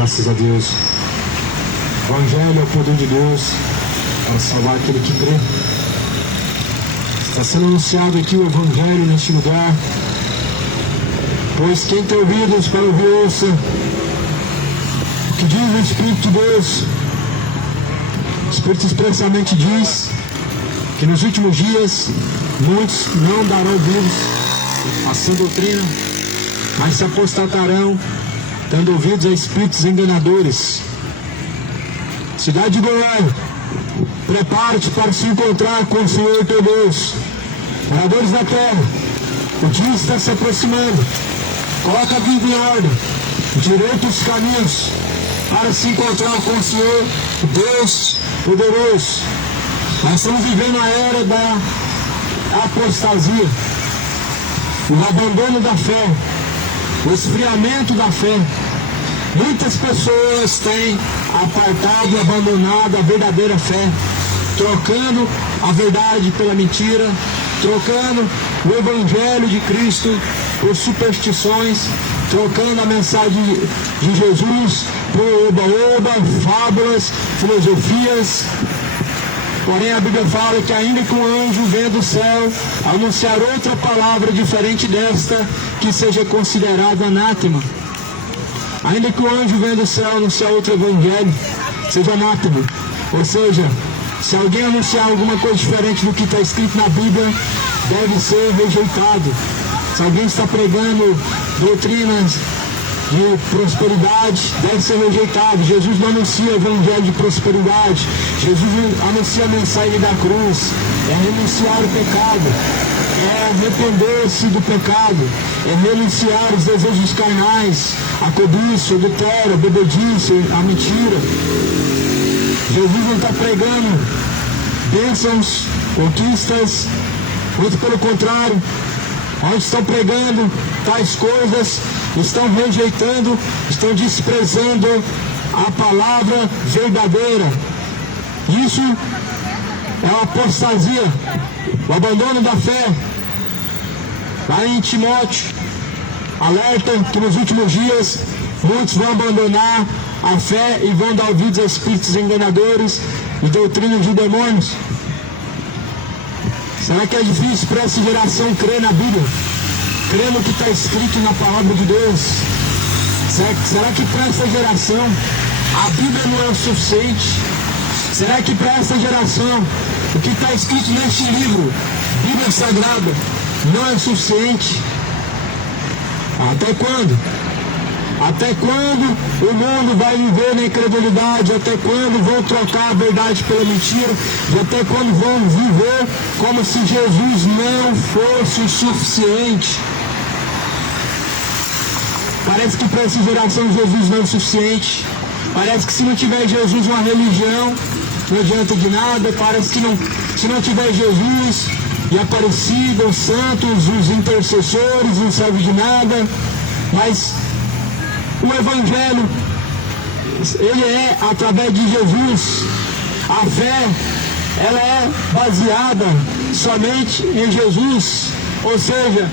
Graças a Deus. O Evangelho é o poder de Deus para salvar aquele que crê. Está sendo anunciado aqui o Evangelho neste lugar. Pois quem tem ouvidos para ouvir, ouça o que diz o Espírito de Deus. O Espírito expressamente diz que nos últimos dias muitos não darão ouvidos à sã doutrina, mas se apostatarão, dando ouvidos a espíritos enganadores. Cidade de Goiânia, prepare-te para se encontrar com o Senhor teu Deus. Moradores da terra, o dia está se aproximando. Coloca a vida em ordem, direita os caminhos para se encontrar com o Senhor, Deus poderoso. Nós estamos vivendo a era da apostasia, o abandono da fé, o esfriamento da fé. Muitas pessoas têm apartado e abandonado a verdadeira fé, trocando a verdade pela mentira, trocando o Evangelho de Cristo por superstições, trocando a mensagem de Jesus por oba-oba, fábulas, filosofias. Porém, a Bíblia fala que ainda que um anjo venha do céu anunciar outra palavra diferente desta, que seja considerado anátema. Ainda que o anjo venha do céu anunciar outro evangelho, seja anátema. Ou seja, se alguém anunciar alguma coisa diferente do que está escrito na Bíblia, deve ser rejeitado. Se alguém está pregando doutrinas de prosperidade, deve ser rejeitado. Jesus não anuncia o evangelho de prosperidade. Jesus anuncia a mensagem da cruz. É renunciar o pecado, é arrepender-se do pecado, é renunciar os desejos carnais, a cobiça, o adultério, a bebedice, a mentira. Jesus não está pregando bênçãos, conquistas, muito pelo contrário. Onde estão pregando tais coisas, estão rejeitando, estão desprezando a palavra verdadeira. Isso é a apostasia, o abandono da fé. Lá em Timóteo, alerta que nos últimos dias muitos vão abandonar a fé e vão dar ouvidos a espíritos enganadores e doutrinas de demônios. Será que é difícil para essa geração crer na Bíblia? Crer no que está escrito na palavra de Deus? Será que para essa geração a Bíblia não é o suficiente? Será que para essa geração o que está escrito neste livro, Bíblia Sagrada, não é o suficiente? Até quando? Até quando o mundo vai viver na incredulidade? Até quando vão trocar a verdade pela mentira? E até quando vão viver como se Jesus não fosse o suficiente? Parece que para essa geração Jesus não é o suficiente. Parece que se não tiver Jesus uma religião, não adianta de nada. Parece que se não tiver Jesus e Aparecida, os santos, os intercessores, não serve de nada. Mas o Evangelho, ele é através de Jesus. A fé, ela é baseada somente em Jesus. Ou seja,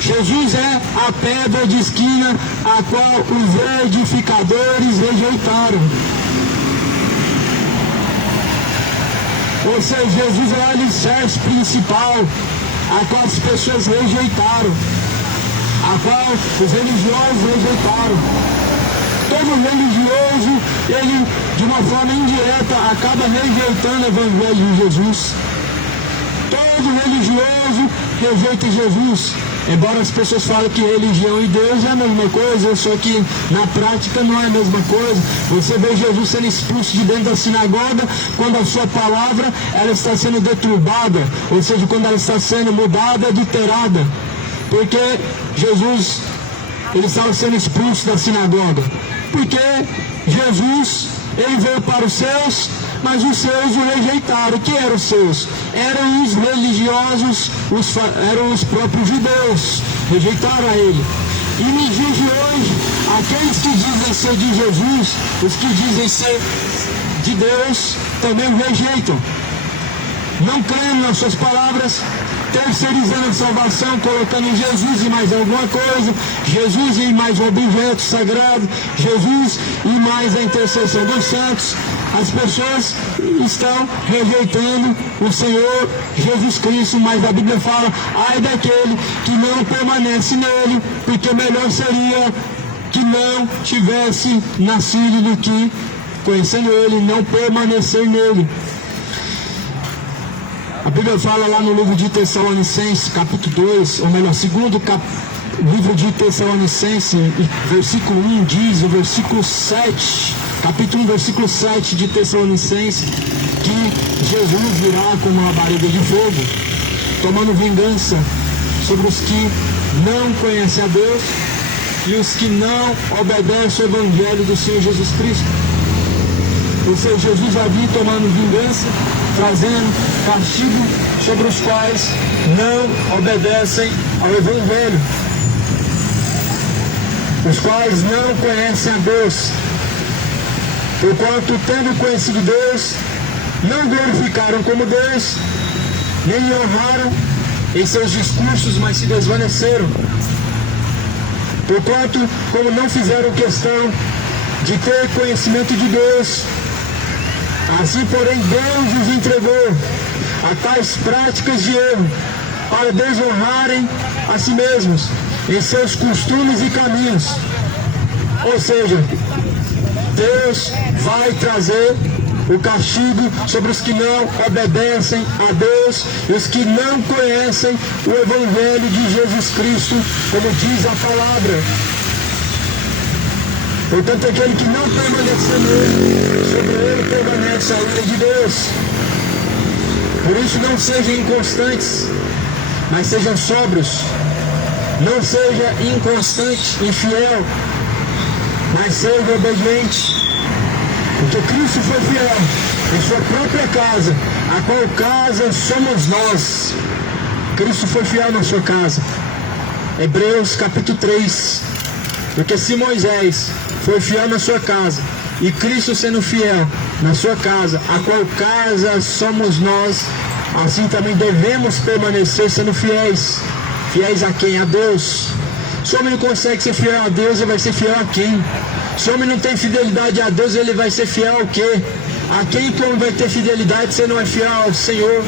Jesus é a pedra de esquina a qual os edificadores rejeitaram. Ou seja, Jesus é o alicerce principal a qual as pessoas rejeitaram, a qual os religiosos rejeitaram. Todo religioso, ele de uma forma indireta acaba rejeitando o Evangelho de Jesus. Todo religioso rejeita Jesus. Embora as pessoas falem que religião e Deus é a mesma coisa, só que na prática não é a mesma coisa. Você vê Jesus sendo expulso de dentro da sinagoga quando a sua palavra ela está sendo deturbada, ou seja, quando ela está sendo mudada, adulterada. Porque Jesus, ele estava sendo expulso da sinagoga. Porque Jesus, ele veio para os seus, mas os seus o rejeitaram. O que eram os seus? Eram os religiosos, eram os próprios judeus, rejeitaram a ele. E nos dias de hoje, aqueles que dizem ser de Jesus, os que dizem ser de Deus, também o rejeitam. Não creem nas suas palavras, terceirizando a salvação, colocando Jesus em mais alguma coisa, Jesus em mais um objeto sagrado, Jesus e mais a intercessão dos santos. As pessoas estão rejeitando o Senhor Jesus Cristo, mas a Bíblia fala: ai daquele que não permanece nele, porque melhor seria que não tivesse nascido do que, conhecendo ele, não permanecer nele. A Bíblia fala lá no livro de Tessalonicenses, capítulo 2, ou melhor, livro de Tessalonicenses, versículo 1 diz, o versículo 7, capítulo 1, versículo 7 de Tessalonicenses, que Jesus virá como uma labareda de fogo, tomando vingança sobre os que não conhecem a Deus e os que não obedecem o Evangelho do Senhor Jesus Cristo. O Senhor Jesus vai vir tomando vingança, trazendo castigo sobre os quais não obedecem ao Evangelho, os quais não conhecem a Deus, porquanto, tendo conhecido Deus, não glorificaram como Deus, nem honraram em seus discursos, mas se desvaneceram. Porquanto, como não fizeram questão de ter conhecimento de Deus, assim, porém, Deus os entregou a tais práticas de erro, para desonrarem a si mesmos em seus costumes e caminhos. Ou seja, Deus vai trazer o castigo sobre os que não obedecem a Deus e os que não conhecem o Evangelho de Jesus Cristo, como diz a palavra. Portanto, aquele que não permanecer nele, sobre ele permanece a ira de Deus. Por isso, não sejam inconstantes, mas sejam sóbrios. Não seja inconstante, infiel, mas seja obediente. Porque Cristo foi fiel em sua própria casa, a qual casa somos nós. Cristo foi fiel na sua casa. Hebreus capítulo 3. Porque se Moisés foi fiel na sua casa, e Cristo sendo fiel na sua casa, a qual casa somos nós, assim também devemos permanecer sendo fiéis. Fiéis a quem? A Deus. Se o homem não consegue ser fiel a Deus, ele vai ser fiel a quem? Se o homem não tem fidelidade a Deus, ele vai ser fiel ao quê? A quem que o homem vai ter fidelidade se não é fiel ao Senhor?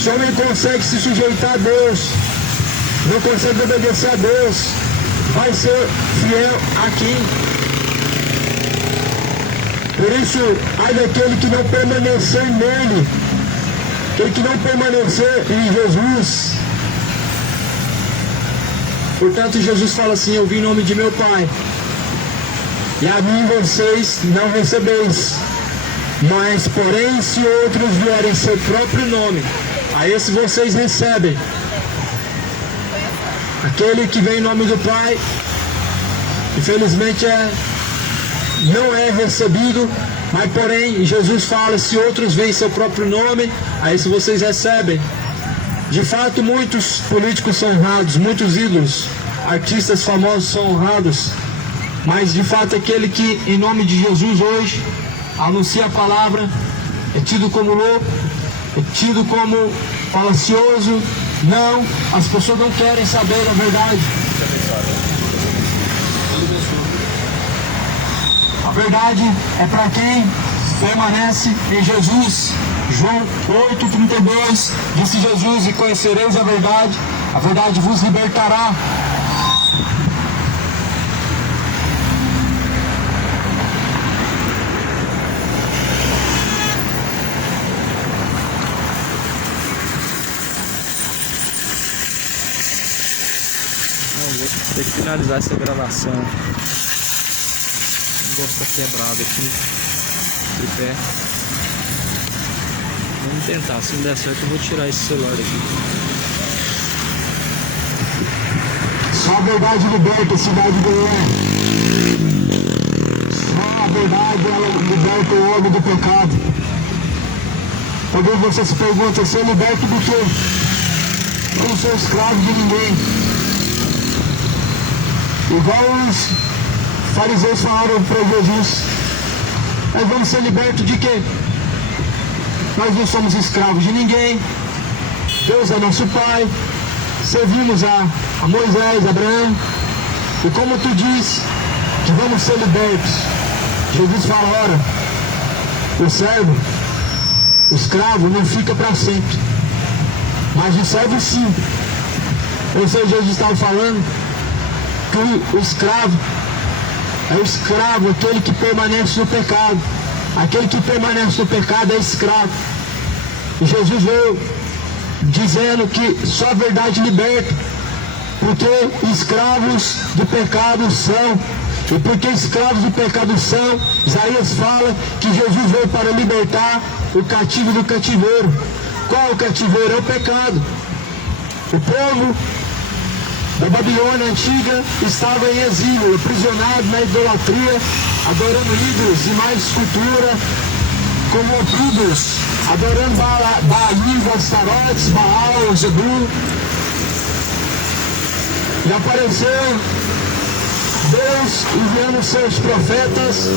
Se o homem consegue se sujeitar a Deus, não consegue obedecer a Deus, vai ser fiel a quem? Por isso, ai daquele que não permanecer nele, aquele que não permanecer em Jesus. Portanto, Jesus fala assim: eu vim em nome de meu Pai, e a mim vocês não recebeis. Mas, porém, se outros vierem em seu próprio nome, a esse vocês recebem. Aquele que vem em nome do Pai, infelizmente não é recebido. Mas, porém, Jesus fala: se outros vêm em seu próprio nome, a esse vocês recebem. De fato, muitos políticos são honrados, muitos ídolos, artistas famosos são honrados. Mas, de fato, aquele que, em nome de Jesus, hoje, anuncia a palavra, é tido como louco, é tido como falacioso. Não, as pessoas não querem saber a verdade. A verdade é para quem permanece em Jesus. João 8,32 disse Jesus: e conhecereis a verdade vos libertará. Tem que finalizar essa gravação. O negócio tá quebrado aqui. De pé. Vamos tentar. Se não der certo, eu vou tirar esse celular aqui. Só a verdade liberta a cidade do homem. Só a verdade ela liberta o homem do pecado. Talvez você se pergunte: você é liberto do quê? Eu não sou escravo de ninguém. Igual os fariseus falaram para Jesus: nós vamos ser libertos de quê? Nós não somos escravos de ninguém, Deus é nosso Pai, servimos a Moisés, a Abraão, e como tu disse que vamos ser libertos, Jesus fala, ora, o servo, o escravo não fica para sempre, mas o servo sim. Ou seja, Jesus estava falando que o escravo é o escravo, aquele que permanece no pecado. Aquele que permanece no pecado é escravo. E Jesus veio dizendo que só a verdade liberta, porque escravos do pecado são. E porque escravos do pecado são, Isaías fala que Jesus veio para libertar o cativo do cativeiro. Qual é o cativeiro? É o pecado. O povo da Babilônia antiga estava em exílio, aprisionado na idolatria, adorando ídolos e mais escultura, corrompidos, adorando Baalim, Astarotes, Baal, Zebu. E apareceu Deus enviando seus profetas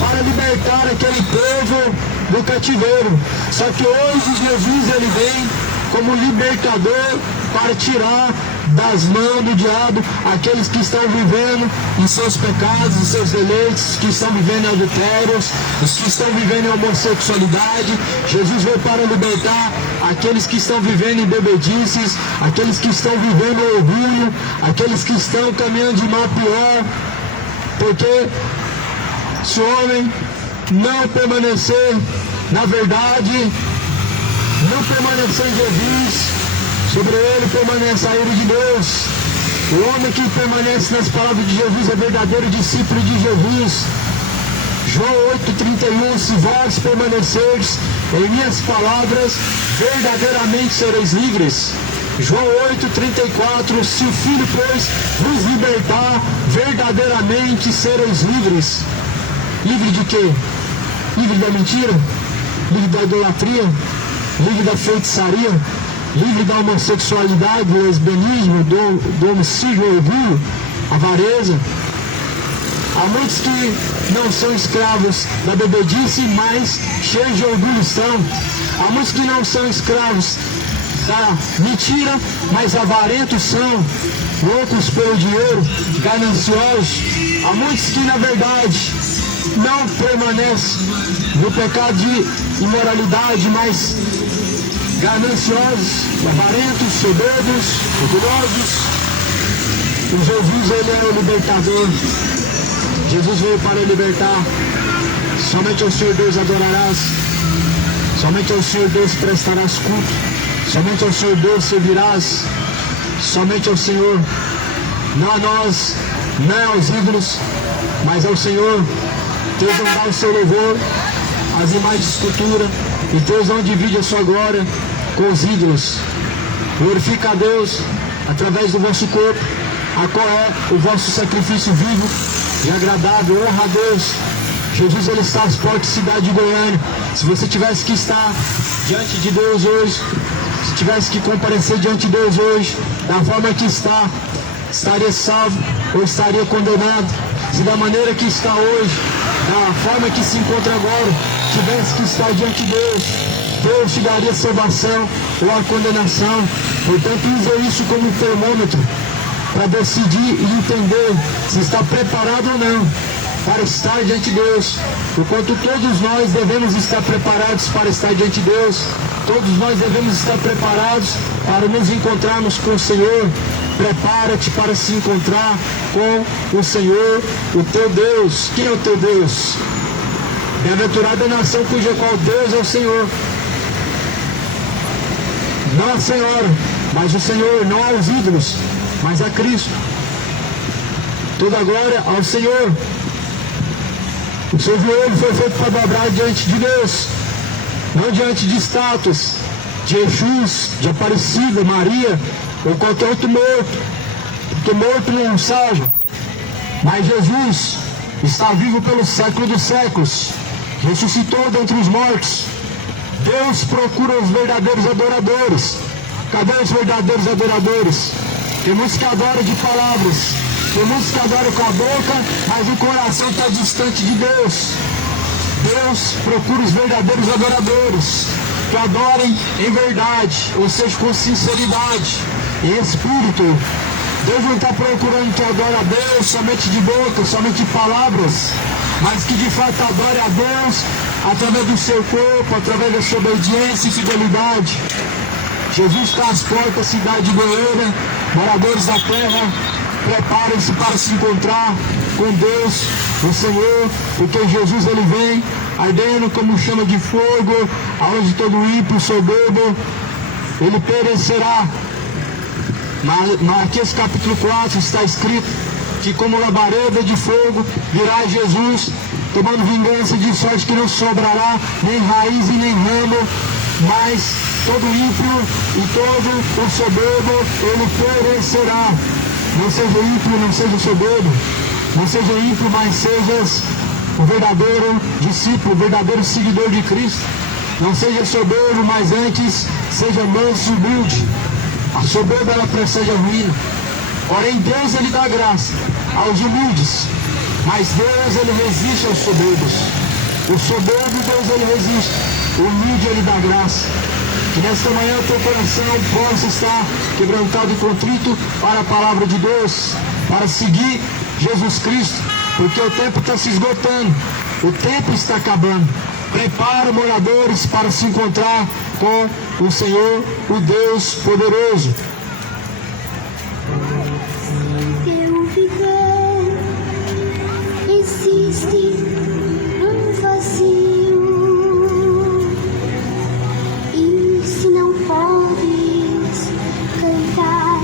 para libertar aquele povo do cativeiro. Só que hoje Jesus ele vem como libertador para tirar das mãos do diabo aqueles que estão vivendo em seus pecados, em seus deleites, que estão vivendo em adultérios, os que estão vivendo em homossexualidade. Jesus veio para libertar aqueles que estão vivendo em bebedices, aqueles que estão vivendo em orgulho, aqueles que estão caminhando de mal pior, porque se o homem não permanecer na verdade, não permanecer em Jesus, sobre ele permanece a ira de Deus. O homem que permanece nas palavras de Jesus é verdadeiro discípulo de Jesus. João 8,31, se vós permanecerdes em minhas palavras, verdadeiramente sereis livres. João 8,34, se o Filho, pois, vos libertar, verdadeiramente sereis livres. Livre de quê? Livre da mentira? Livre da idolatria? Livre da feitiçaria? Livre da homossexualidade, do lesbianismo, do homicídio, orgulho, avareza. Há muitos que não são escravos da bebedice, mas cheios de orgulho estão. Há muitos que não são escravos da mentira, mas avarentos são, loucos pelo dinheiro, gananciosos. Há muitos que na verdade não permanecem no pecado de imoralidade, mas gananciosos, avarentos, soberbos, orgulhosos. E Jesus, ele é o libertador. Jesus veio para libertar. Somente ao Senhor Deus adorarás. Somente ao Senhor Deus prestarás culto. Somente ao Senhor Deus servirás. Somente ao Senhor. Não a nós, não aos ídolos, mas ao Senhor. Deus não dá o seu louvor às imagens de escultura. E Deus não divide a sua glória com os ídolos. Glorifica a Deus através do vosso corpo, a qual é o vosso sacrifício vivo e agradável. Honra a Deus. Jesus, ele está às portas da cidade de Goiânia. Se você tivesse que estar diante de Deus hoje, se tivesse que comparecer diante de Deus hoje, da forma que está, estaria salvo ou estaria condenado? Se da maneira que está hoje, da forma que se encontra agora, tivesse que estar diante de Deus, Deus te daria salvação ou a condenação. Portanto, use isso como termômetro para decidir e entender se está preparado ou não para estar diante de Deus. Enquanto todos nós devemos estar preparados para estar diante de Deus, todos nós devemos estar preparados para nos encontrarmos com o Senhor. Prepara-te para se encontrar com o Senhor, o teu Deus. Quem é o teu Deus? Bem-aventurada a nação cuja qual Deus é o Senhor. Não a Senhora, mas o Senhor, não aos ídolos, mas a Cristo. Toda a glória ao Senhor. O seu joelho foi feito para dobrar diante de Deus, não diante de estátuas, de Exus, de Aparecida, Maria, ou qualquer outro morto, porque morto não salva. Mas Jesus está vivo pelo século dos séculos, ressuscitou dentre os mortos. Deus procura os verdadeiros adoradores. Cadê os verdadeiros adoradores? Tem muitos que adoram de palavras, tem muitos que adoram com a boca, mas o coração está distante de Deus. Deus procura os verdadeiros adoradores. que adorem em verdade, ou seja, com sinceridade, em espírito. Deus não está procurando que adore a Deus somente de boca, somente de palavras, mas que de fato adore a Deus através do seu corpo, através da sua obediência e fidelidade. Jesus está às portas, cidade de Goiânia, moradores da terra, preparem-se para se encontrar com Deus, o Senhor, porque Jesus ele vem ardendo como chama de fogo, aonde todo ímpio, soberbo, ele perecerá. Marquês capítulo 4 está escrito que como labareda de fogo virá Jesus, tomando vingança de sorte que não sobrará nem raiz e nem ramo, mas todo ímpio e todo o soberbo, ele perecerá. Não seja ímpio, não seja soberbo, não seja ímpio, mas sejas o verdadeiro discípulo, o verdadeiro seguidor de Cristo. Não seja soberbo, mas antes seja manso e humilde. A soberba ela precede a ruína. Porém Deus ele dá graça aos humildes, mas Deus ele resiste aos soberbos. O soberbo Deus ele resiste, o humilde ele dá graça. Que nesta manhã o teu coração possa estar quebrantado e contrito para a palavra de Deus, para seguir Jesus Cristo, porque o tempo está se esgotando, o tempo está acabando. Prepara moradores para se encontrar com o Senhor, o Deus poderoso. Eu viver, existe um vazio, e se não podes cantar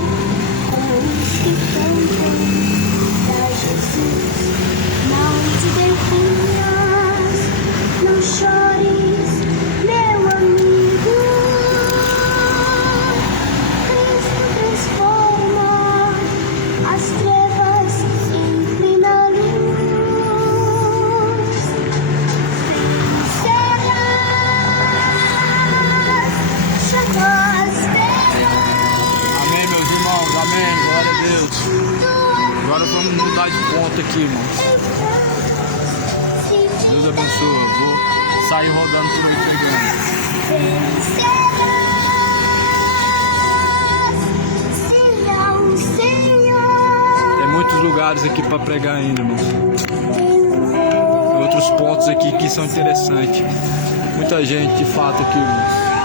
como os que cantam pra Jesus, não te detenhas, não chores, meu amigo. Cristo transforma as trevas em plena luz. Vencerás, chamas verás. Amém, meus irmãos. Amém. Glória a Deus. Agora vamos mudar de ponto aqui, irmãos. Deus abençoe. Eu vou sair rodando por aí pregando. Será o Senhor. Tem muitos lugares aqui para pregar ainda, irmãos. Outros pontos aqui que são interessantes. Muita gente de fato aqui, irmãos.